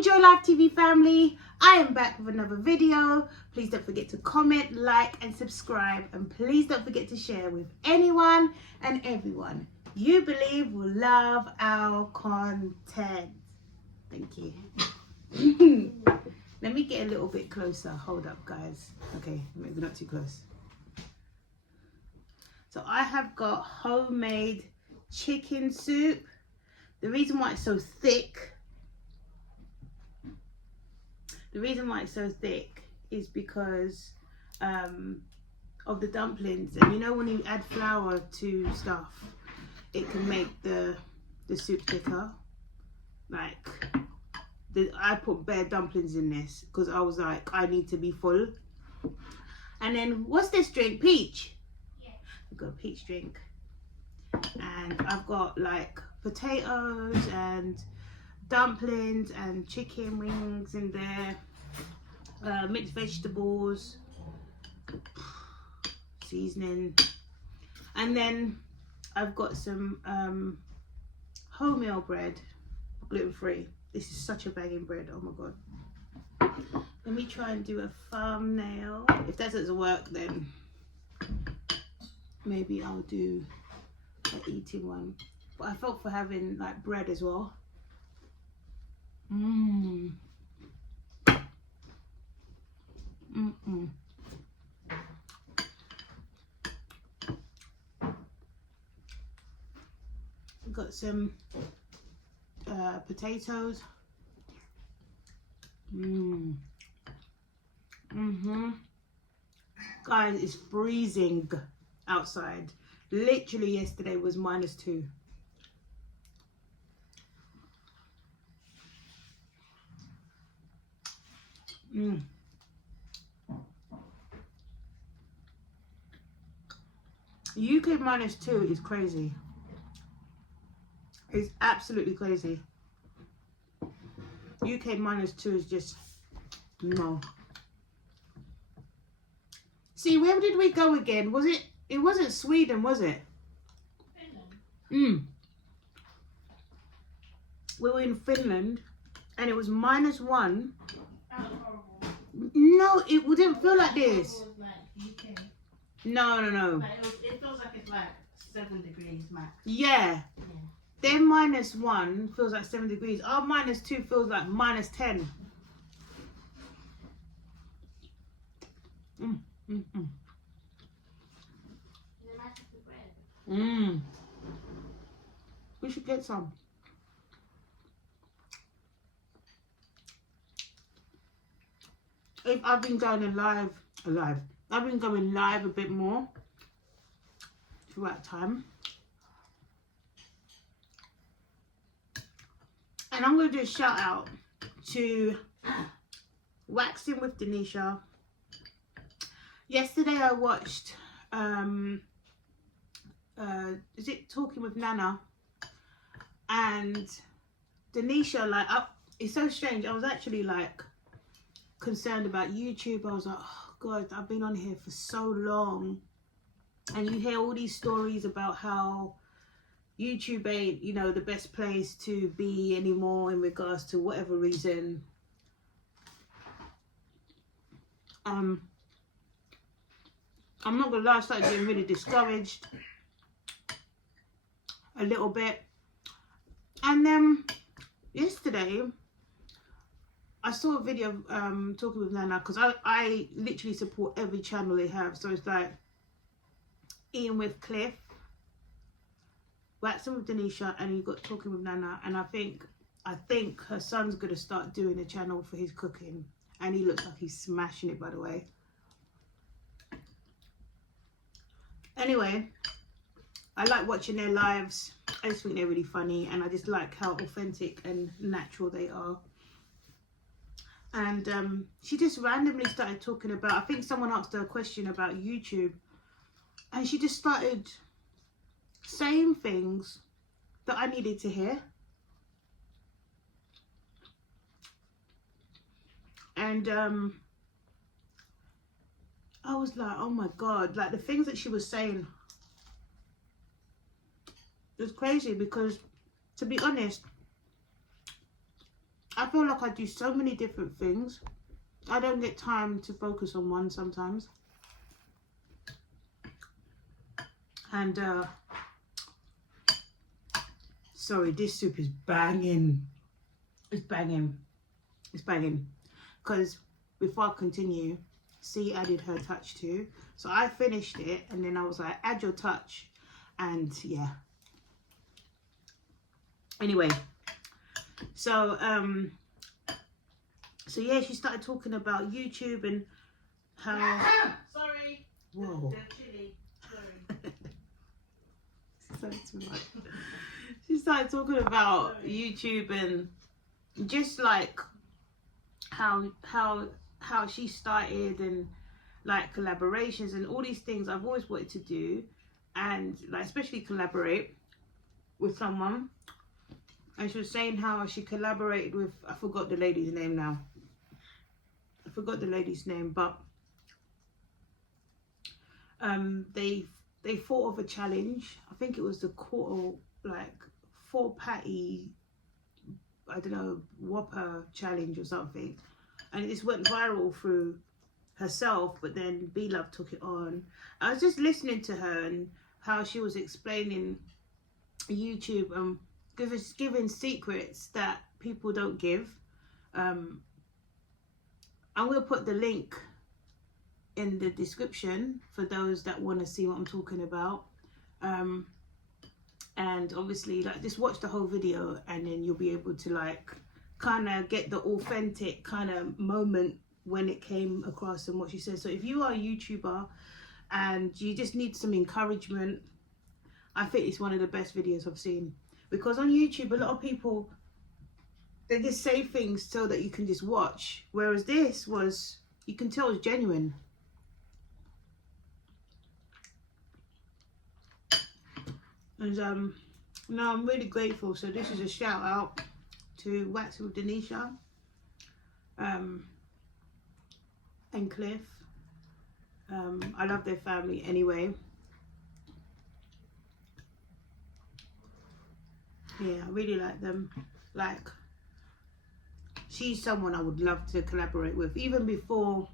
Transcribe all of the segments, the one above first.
Enjoy Life TV family, I am back with another video. Please don't forget to comment, like and subscribe, and please don't forget to share with anyone and everyone you believe will love our content. Thank you. Let me get a little bit closer. Hold up guys. Okay, maybe not too close. So I have got homemade chicken soup. The reason why it's so thick is because of the dumplings. And you know when you add flour to stuff, it can make the soup thicker. Like, I put bare dumplings in this because I was like, I need to be full. And then, what's this drink? Peach? Yeah. I've got a peach drink. And I've got like potatoes and dumplings and chicken wings in there, mixed vegetables, seasoning, and then I've got some wholemeal bread, gluten-free. This is such a banging bread, oh my god. Let me try and do a thumbnail. If that doesn't work, then maybe I'll do an eating one. But I felt for having like bread as well. Got some potatoes. Guys, it's freezing outside. Literally yesterday was -2. UK -2 is crazy. It's absolutely crazy. UK -2 is just no. See, where did we go again? Was it? It wasn't Sweden, was it? Finland. We were in Finland, and it was -1. No, it didn't feel like this. No. Like it feels like it's like 7 degrees max. Yeah. Their -1 feels like 7 degrees. Our -2 feels like -10. We should get some. If I've been going live. I've been going live a bit more throughout time. And I'm going to do a shout out to Waxing with Donisha. Yesterday I watched, is it Talking with Nana? And Donisha, like, it's so strange. I was actually like concerned about YouTube. I was like, oh God, I've been on here for so long. And you hear all these stories about how YouTube ain't, you know, the best place to be anymore in regards to whatever reason. I'm not gonna lie, I started getting really discouraged a little bit. And then yesterday I saw a video of Talking with Nana, because I literally support every channel they have. So it's like Eating with Cliff, Waxing with Donisha, and you got Talking with Nana. And I think her son's gonna start doing a channel for his cooking, and he looks like he's smashing it, by the way. Anyway, I like watching their lives. I just think they're really funny, and I just like how authentic and natural they are. And she just randomly started talking about, I think someone asked her a question about YouTube, and she just started saying things that I needed to hear. And I was like, oh my God, like the things that she was saying, it was crazy, because to be honest, I feel like I do so many different things. I don't get time to focus on one sometimes. And sorry, this soup is banging. It's banging. It's banging. Because before I continue, C added her touch too. So I finished it and then I was like, add your touch. And yeah. Anyway, so yeah, she started talking about YouTube and how Sorry. whoa. The chili. Sorry. So too much. She started talking about YouTube and just like how she started and like collaborations and all these things I've always wanted to do, and like especially collaborate with someone. And she was saying how she collaborated with, I forgot the lady's name now. I forgot the lady's name, but they thought of a challenge. I think it was the quarter, like 4 patty, I don't know, Whopper challenge or something. And it just went viral through herself, but then B-Love took it on. I was just listening to her and how she was explaining YouTube and giving secrets that people don't give. I'm going to put the link in the description for those that want to see what I'm talking about. And obviously, like, just watch the whole video and then you'll be able to like kind of get the authentic kind of moment when it came across and what she said. So if you are a YouTuber and you just need some encouragement, I think it's one of the best videos I've seen. Because on YouTube, a lot of people, they just say things so that you can just watch. Whereas this was, you can tell it's genuine. And no, I'm really grateful. So this is a shout out to Wax with Donisha and Cliff. I love their family anyway. Yeah, I really like them. Like, she's someone I would love to collaborate with, even before,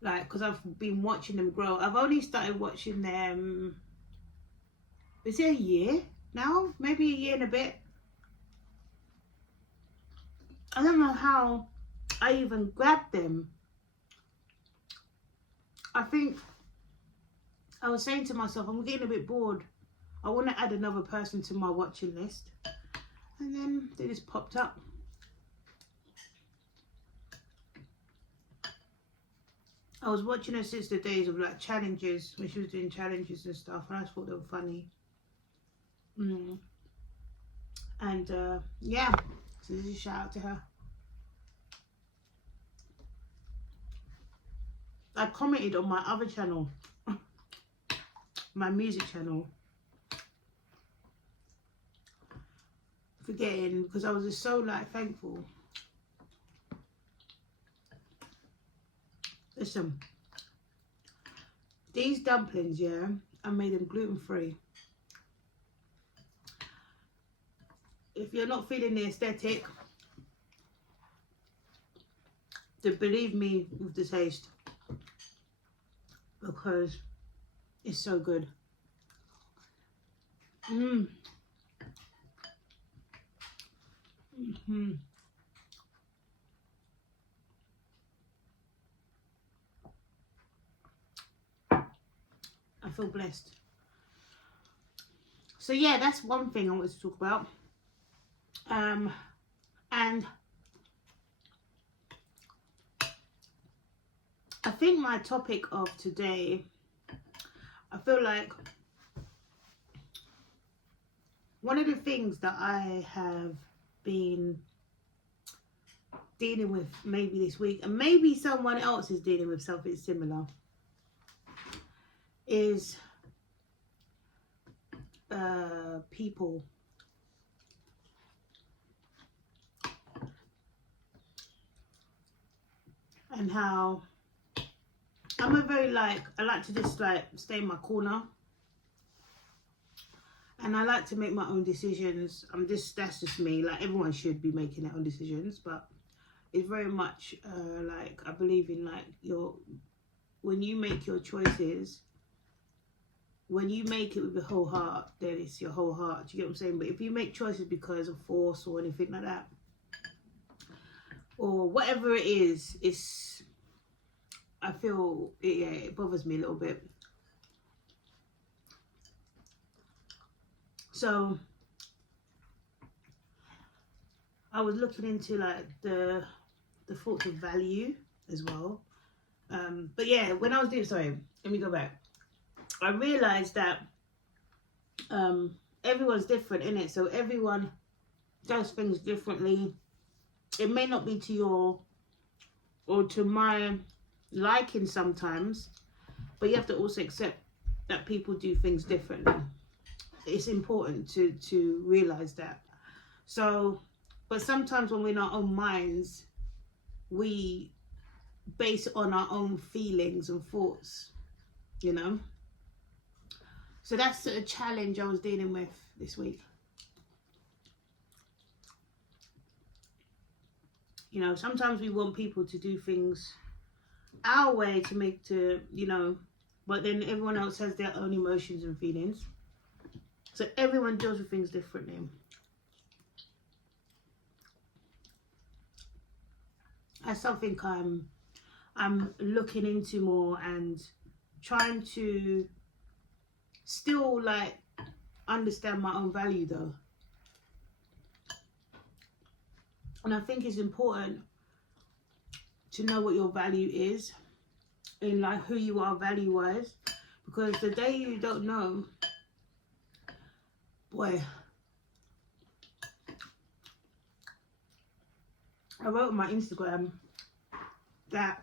like, because I've been watching them grow. I've only started watching them, is it a year now? Maybe a year and a bit. I don't know how I even grabbed them. I think I was saying to myself, I'm getting a bit bored. I want to add another person to my watching list. And then they just popped up. I was watching her since the days of like challenges, when she was doing challenges and stuff, and I just thought they were funny. And yeah, so this is a shout out to her. I commented on my other channel, my music channel, forgetting, because I was just so like thankful. Listen, these dumplings, yeah, I made them gluten-free. If you're not feeling the aesthetic, then believe me with the taste, because it's so good. I feel blessed. So yeah, that's one thing I wanted to talk about. And I think my topic of today, I feel like one of the things that I have been dealing with maybe this week, and maybe someone else is dealing with something similar, is people. And how I'm a very like, I like to just like stay in my corner. And I like to make my own decisions. That's just me. Like, everyone should be making their own decisions, but it's very much like, I believe in, like, when you make your choices, when you make it with your whole heart, then it's your whole heart. Do you get what I'm saying? But if you make choices because of force or anything like that, or whatever it is, I feel it bothers me a little bit. So I was looking into, like, the thoughts of value as well. But yeah, when I was doing, sorry, let me go back. I realized that everyone's different, innit? So everyone does things differently. It may not be to your or to my liking sometimes, but you have to also accept that people do things differently. It's important to realize that. So, but sometimes when we're in our own minds, we base it on our own feelings and thoughts, you know. So that's a challenge I was dealing with this week. You know, sometimes we want people to do things our way you know, but then everyone else has their own emotions and feelings. So everyone deals with things differently. That's something I'm looking into more and trying to still, like, understand my own value though. And I think it's important to know what your value is in, like, who you are value wise, because the day you don't know, boy, I wrote on my Instagram that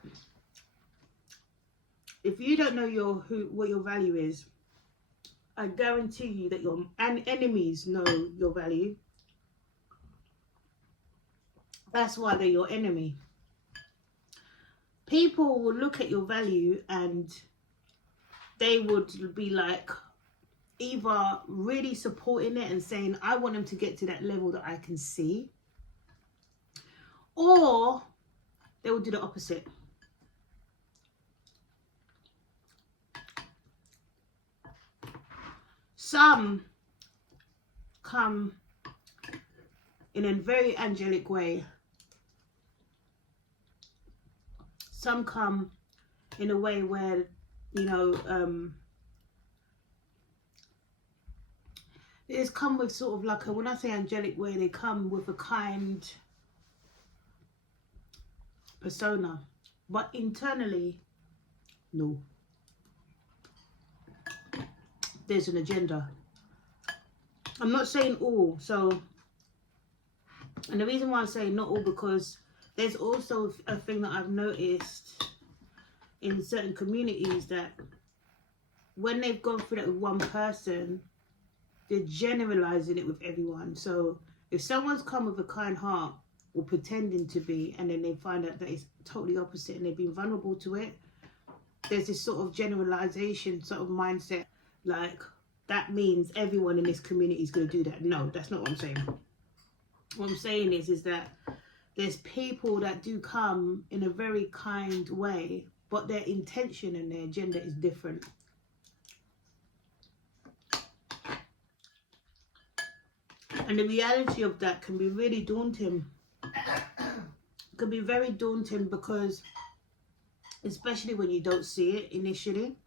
if you don't know what your value is, I guarantee you that your enemies know your value. That's why they're your enemy. People will look at your value and they would be like, either really supporting it and saying, I want them to get to that level that I can see, or they will do the opposite. Some come in a very angelic way. Some come in a way where, you know, they just come with sort of like a, when I say angelic way, they come with a kind persona, but internally, no. There's an agenda. I'm not saying all, so, and the reason why I'm saying not all, because there's also a thing that I've noticed in certain communities, that when they've gone through that with one person, they're generalizing it with everyone. So if someone's come with a kind heart or pretending to be, and then they find out that it's totally opposite and they've been vulnerable to it, there's this sort of generalization sort of mindset, like that means everyone in this community is going to do that. No, that's not what I'm saying. What I'm saying is that there's people that do come in a very kind way, but their intention and their agenda is different. And the reality of that can be really daunting. It can be very daunting, because especially when you don't see it initially.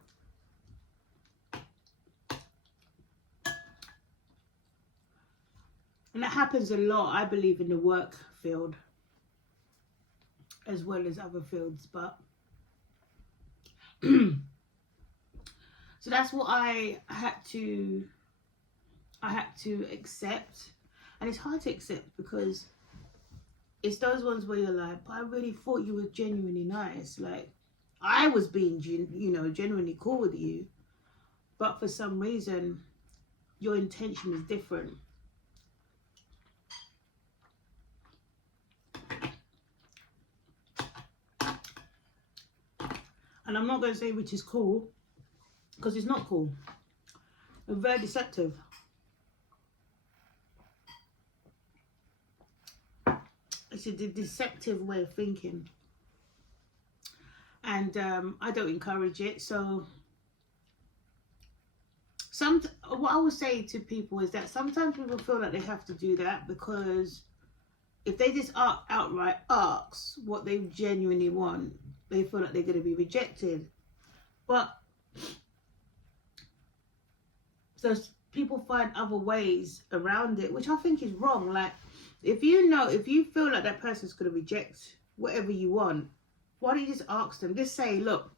And that happens a lot, I believe, in the work field as well as other fields. But so that's what I had to accept. And it's hard to accept, because it's those ones where you're like, but I really thought you were genuinely nice. Like, I was being, you know, genuinely cool with you, but for some reason your intention is different. And I'm not going to say which is cool, because it's not cool. It's very deceptive. it's a deceptive way of thinking, and I don't encourage it. So what I would say to people is that sometimes people feel like they have to do that, because if they just outright ask what they genuinely want, they feel like they're going to be rejected. But so people find other ways around it, which I think is wrong. Like, if you feel like that person's going to reject whatever you want, why don't you just ask them? Just say, look,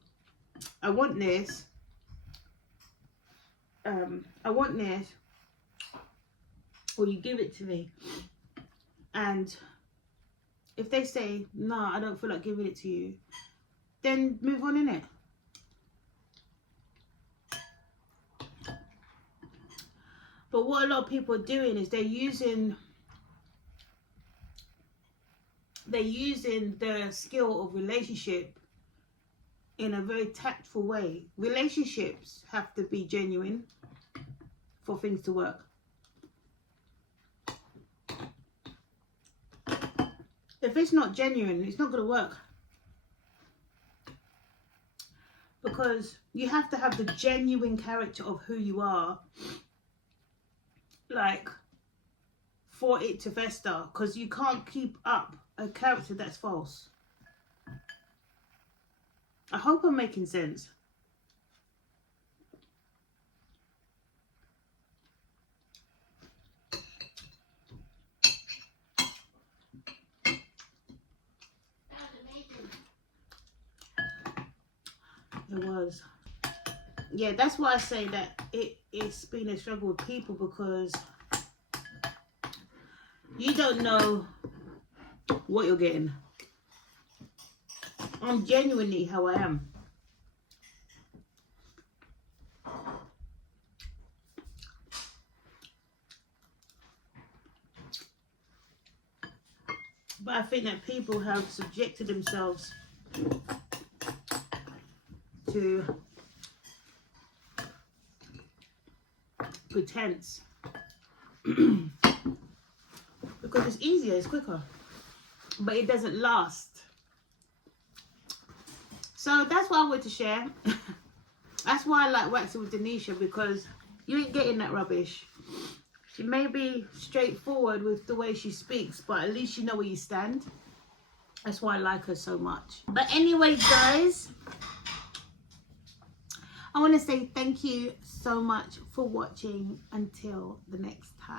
I want this. I want this. Or you give it to me. And if they say, no, I don't feel like giving it to you, then move on, innit? But what a lot of people are doing is they're using the skill of relationship in a very tactful way. Relationships have to be genuine for things to work. If it's not genuine, it's not going to work. Because you have to have the genuine character of who you are, like, for it to fester. Because you can't keep up a character that's false. I hope I'm making sense. It was. Yeah, that's why I say that it's been a struggle with people, because you don't know what you're getting. I'm genuinely how I am. But I think that people have subjected themselves to pretense because it's easier, it's quicker, but it doesn't last. So that's what I wanted to share. That's why I like waxing with Donisha, because you ain't getting that rubbish. She may be straightforward with the way she speaks, but at least you know where you stand. That's why I like her so much. But anyway, guys, I want to say thank you so much for watching. Until the next time.